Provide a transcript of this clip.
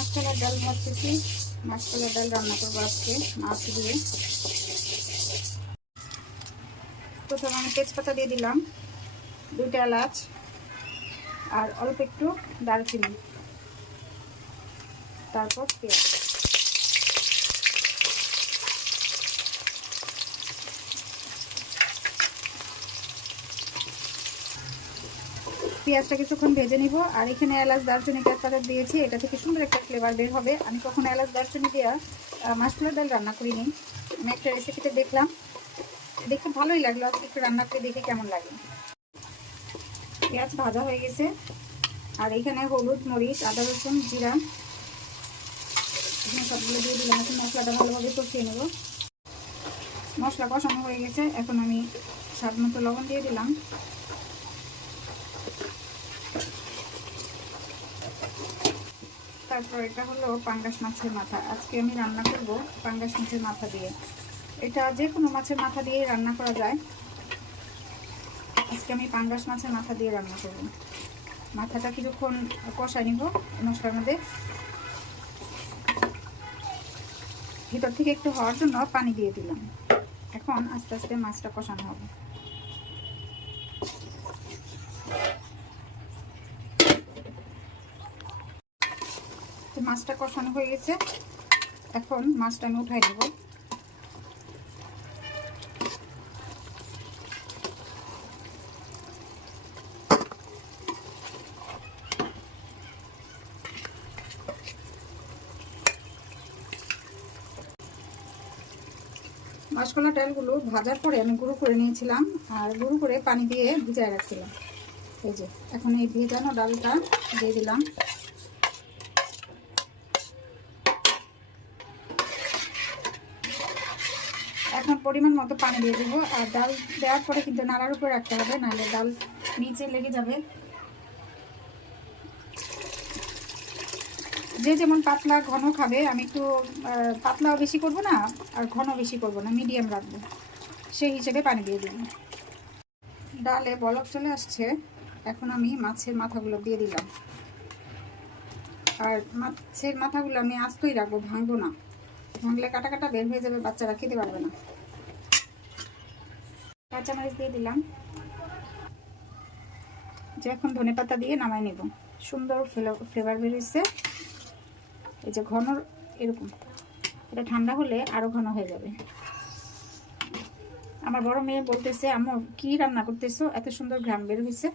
মাছকলার ডাল ভাজতেছি। মাছকলার ডাল রান্না করবো আজকে মাছ দিয়ে। প্রথমে আমি তেজপাতা দিয়ে দিলাম, 2টা এলাচ আর অল্প একটু দারচিনি, তারপর পেঁয়াজ। পেঁয়াজটা কিছুক্ষণ ভেজে নিব। আর এখানে এলাচ দারচিনি তেজপাতা দিয়েছি, এটা থেকে সুন্দর একটা ফ্লেভার বের হবে। আমি কখনো এলাচ দারচিনি দিয়ে মাছকলার ডাল রান্না করিনি। আমি একটা রেসিপিতে দেখলাম, দেখে ভালোই লাগলো। আজকে একটু রান্না করে দেখে কেমন লাগে। পেঁয়াজ ভাজা হয়ে গেছে। আর এখানে হলুদ, মরিচ, আদা, রসুন, জিরা এখানে সবগুলো দিয়ে দিলাম। এখন মশলাটা ভালোভাবে কষিয়ে নেব। মশলা কষানো হয়ে গেছে। এখন আমি স্বাদ মতো লবণ দিয়ে দিলাম। তারপর এটা হলো পাঙ্গাস মাছের মাথা। আজকে আমি রান্না করব পাঙ্গাস মাছের মাথা দিয়ে। এটা যে কোনো মাছের মাথা দিয়ে রান্না করা যায়। আজকে আমি পাঙ্গাস মাছের মাথা দিয়ে রান্না করব। মাথাটা কিছুক্ষণ কষাই নিব মশলার মধ্যে। ভিতর থেকে একটু হওয়ার জন্য পানি দিয়ে দিলাম। এখন আস্তে আস্তে মাছটা কষানো হবে। তো মাছটা কষানো হয়ে গেছে। এখন মাছটা আমি উঠাই দেব। মাছকলার ডালগুলো ভাজার পরে আমি গুঁড়ো করে নিয়েছিলাম, আর গুঁড়ো করে পানি দিয়ে ভিজায় রাখছিলাম। এই যে এখন এই ভেজানো ডালটা দিয়ে দিলাম। এখন পরিমাণ মতো পানি দিয়ে দেবো। আর ডাল দেওয়ার পরে কিন্তু নাড়ার উপরে রাখতে হবে, নাহলে ডাল নিচে লেগে যাবে। যে যেমন পাতলা ঘন খাবে, আমি একটু পাতলাও বেশি করব না আর ঘন বেশি করব না, মিডিয়াম রাখবো, সেই হিসেবে পানি দিয়ে দেব। ডালে বলক চলে আসছে। এখন আমি মাছের মাথাগুলো দিয়ে দিলাম। আর মাছের মাথাগুলো আমি আস্তই রাখবো, ভাঙবো না। ভাঙলে কাটা কাটা বের হয়ে যাবে, বাচ্চারা খেতে পারবে না। কাঁচামরিচ দিয়ে দিলাম। যে এখন ধনেপাতা দিয়ে নামাই নেব। সুন্দর ফ্লেভার বেরিয়েছে। এই যে ঘন এরকম, এটা ঠান্ডা হলে আরো ঘন হয়ে যাবে। আমার বড় মেয়ে বলতেছে, আম্মু কি রান্না করতেছো, এত সুন্দর ঘ্রাণ বের হয়েছে।